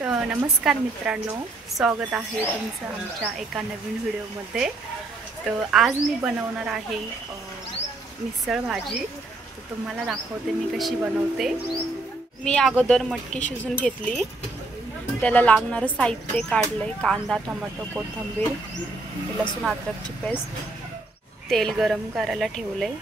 तर नमस्कार मित्रांनो, स्वागत आहे तुमचं आमच्या एका नवीन व्हिडिओमध्ये। तर आज मी बनवणार आहे मिसळ भाजी। तर तुम्हाला दाखवते मी कशी बनवते। मी अगोदर मटकी शिजून घेतली, त्याला लागणारं साहित्य काढलंय। कांदा, टोमॅटो, कोथिंबीर, लसूण अद्रकची पेस्ट, तेल गरम करायला ठेवलंय।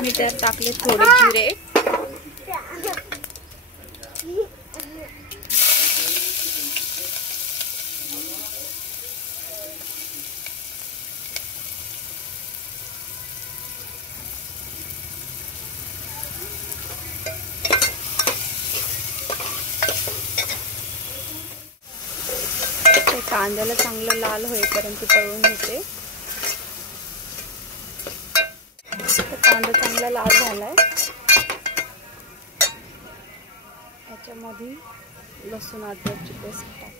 मी त्यात टाकले थोडे जिरे, ते कांद्याला चांगलं लाल होईपर्यंत तळून घेते। कांदा चांगला लाल झालाय, याच्यामध्ये लसूण अद्रकची पेस्ट टाक।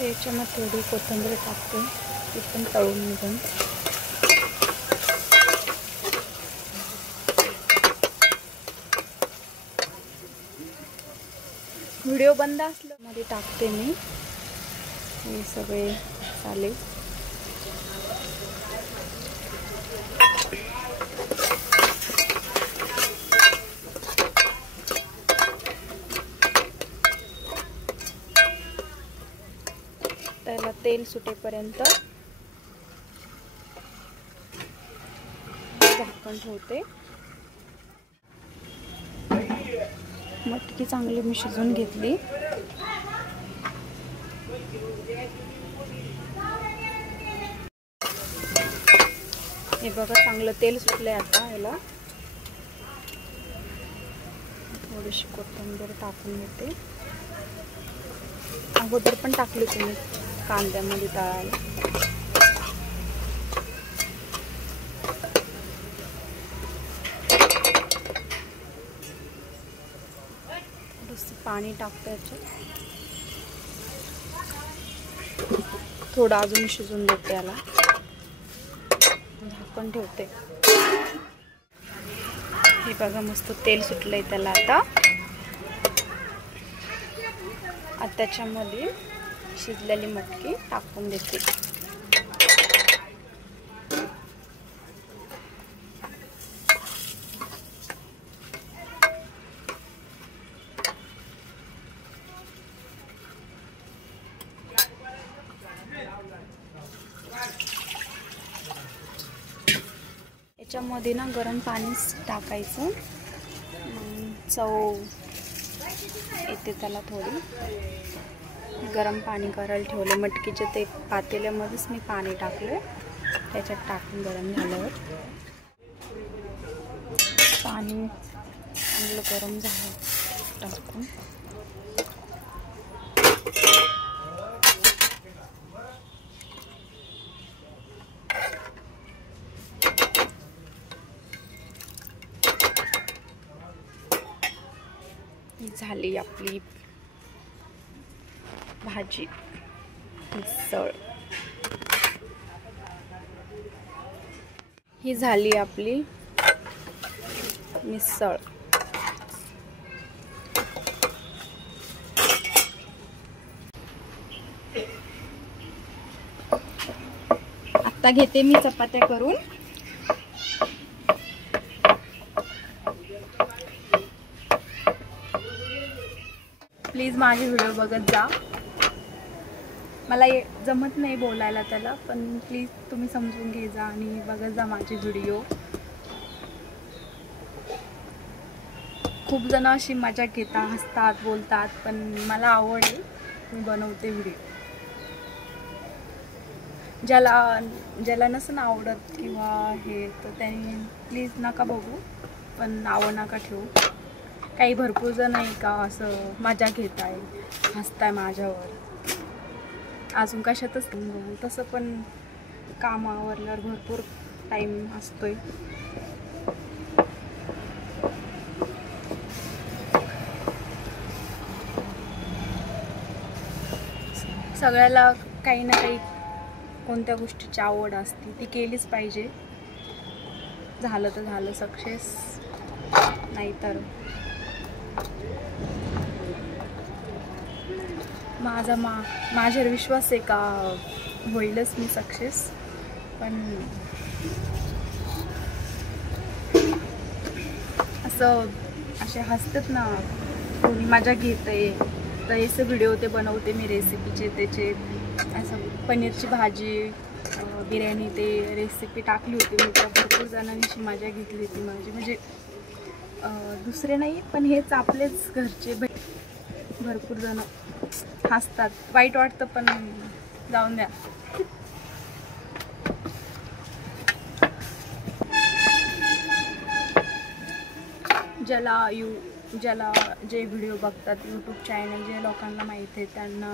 याच्यामध्ये थोडी कोथिंबीर टाकते, ती पण तळून निघून। व्हिडिओ बंद असल्यामध्ये टाकते मी हे सगळे चालेल। त्याला तेल सुटेपर्यंत झाकण ठेवते। मटकी चांगली मी शिजून घेतली। हे बघा, चांगलं तेल सुटलंय। आता याला थोडीशी कोथिंबीर टाकून घेते। अगोदर पण टाकली तुम्ही कांद्यामध्ये तळायला। थोडंसं पाणी टाकते याच्यात, थोडं अजून शिजून देते याला, झाकण ठेवते। हे बघा, मस्त तेल सुटलंय त्याला। आता त्याच्यामध्ये शिजलेली मटकी टाकून देते। याच्यामध्ये ना गरम पाणी टाकायचं, चव येते त्याला थोडी। गरम पाणी करायला ठेवले मटकीचे, ते पातेल्यामध्येच मी पाणी टाकलं, त्याच्यात टाकून गरम झाल्यावर पाणी चांगलं गरम झालं टाकून झाली आपली भाजी मिसळ। ही झाली आपली मिसळ। आता घेते मी चपात्या करून। प्लीज माझे व्हिडिओ बघत जा। मला जमत नाही बोलायला त्याला, पण प्लीज तुम्ही समजून घे जा आणि बघत जा माझे व्हिडिओ। खूप जण अशी मजा घेतात, हसतात, बोलतात, पण मला आवड आहे, मी बनवते व्हिडिओ। ज्याला नसेल आवडत किंवा हे, तर त्यांनी प्लीज नका बघू, पण नाव नका ठेवू। काही भरपूर जण आहे का असं मजा घेताय, हसताय माझ्यावर, अजून कशातच बघू। तसं पण कामावरल्यावर भरपूर टाइम असतोय। सगळ्याला काही ना काही कोणत्या गोष्टीची आवड असते, ती केलीच पाहिजे. झालं तर झालं सक्सेस, नाहीतर माझ्यावर विश्वास आहे का होईलच मी सक्सेस. पण असं असे हसतात ना, कोणी मजा घेते तर असे व्हिडिओ ते बनवते मी रेसिपीचे, त्याचे असं पनीरची भाजी बिर्याणी ते रेसिपी टाकली होती मी, तर भरपूर जणांची मजा घेतली होती माझी. म्हणजे दुसरे नाही पण हेच आपलेच घरचे भरपूर जण हसतात. वाईट वाटतं पण जाऊन द्या. ज्याला जे व्हिडिओ बघतात यूट्यूब चॅनल, जे लोकांना माहीत आहे त्यांना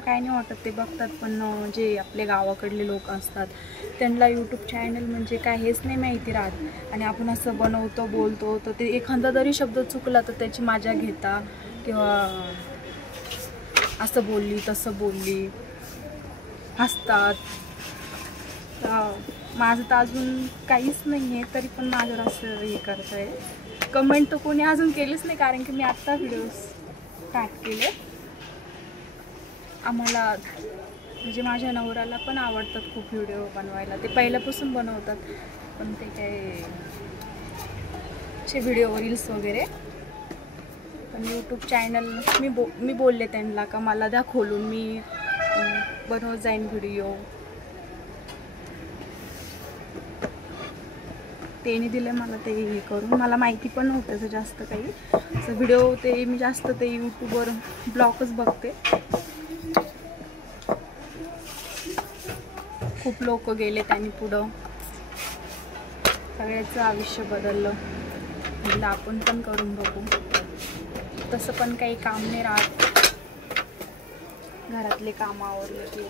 काय नाही वाटत, ते बघतात. पण जे आपले गावाकडले लोक असतात त्यांना यूट्यूब चॅनल म्हणजे काय हेच नाही माहिती राहत. आणि आपण असं बनवतो बोलतो तर ते एखादा जरी शब्द चुकला तर त्याची मजा घेता, किंवा असं बोलली तसं बोलली हसतात. माझं तर अजून काहीच नाही आहे, तरी पण माझ्यावर असं हे करत आहे. कमेंट तर कोणी अजून केलीच नाही, कारण की मी आत्ता व्हिडिओ स्टार्ट केले. आम्हाला म्हणजे माझ्या नवऱ्याला पण आवडतात खूप व्हिडिओ बनवायला, ते पहिल्यापासून बनवतात. पण ते काय व्हिडिओ रील्स वगैरे. पण यूट्यूब चॅनल मी बोलले त्यांना का मला द्या खोलून, मी बनवत जाईन व्हिडिओ. त्याने दिलं मला ते हे करून. मला माहिती पण नव्हतं असं जास्त काही असं व्हिडिओ. ते मी जास्त ते यूट्यूबवर ब्लॉगच बघते. खूप लोक गेले त्यांनी पुढं, सगळ्याचं आयुष्य बदललं. म्हणजे आपण पण करून बघू. तसं पण काही काम नाही राहत, घरातले काम आवरले की.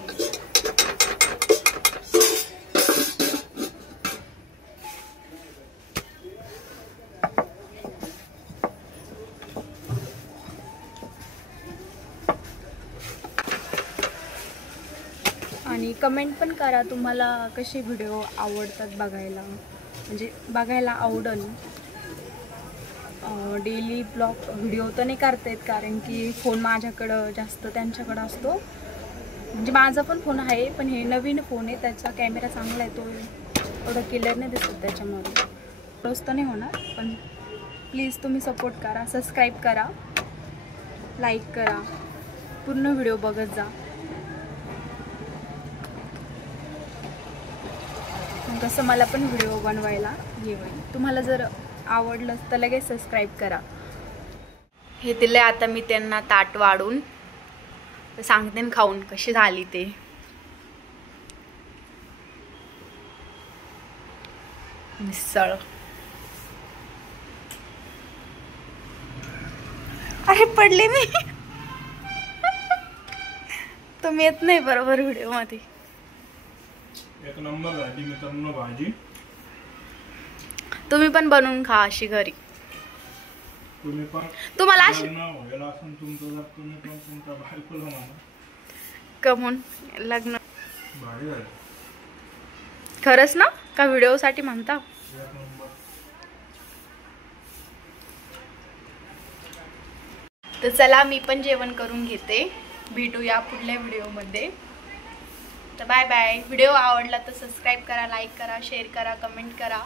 आणि कमेंट पण करा तुम्हाला कसे व्हिडिओ आवडतात बघायला, म्हणजे बघायला आवडेल. डेली ब्लॉग व्हिडिओ तर नाही करता येत, कारण की फोन माझ्याकडं जास्त त्यांच्याकडं असतो. म्हणजे माझा पण फोन आहे, पण हे नवीन फोन आहे, त्याचा कॅमेरा चांगला आहे, तो एवढं क्लिअर नाही दिसत त्याच्यामध्ये. रोज तर नाही होणार, पण प्लीज तुम्ही सपोर्ट करा, सबस्क्राईब करा, लाईक करा, पूर्ण व्हिडिओ बघत जा. कसं मला पण व्हिडिओ बनवायला हे होईल. तुम्हाला जर आवडलं तर लगेच सबस्क्राईब करा. हे दिले आता मी त्यांना ताट वाढून, तर सांगते खाऊन कशी झाली ते. मिसळ. अरे पडले मी. तुम्ही येत नाही बरोबर व्हिडिओ मध्ये. एक नंबर झाली मित्रांनो भाजी. तुम्ही पण बनवून खा अशी घरी. तुम्ही पण तुम्हाला व्हायला असून तुमचं जर तुम्ही पण तुमच्या बायकोला म्हणा. कमून लग्न भारी झालं खरंच ना, का व्हिडिओ साठी म्हणता? एक नंबर. तर चला मी पण जेवण करून घेते. भेटूया पुढल्या व्हिडिओमध्ये. तर बाय बाय. व्हिडिओ आवडला तर सबस्क्राईब करा, लाईक करा, शेअर करा, कमेंट करा.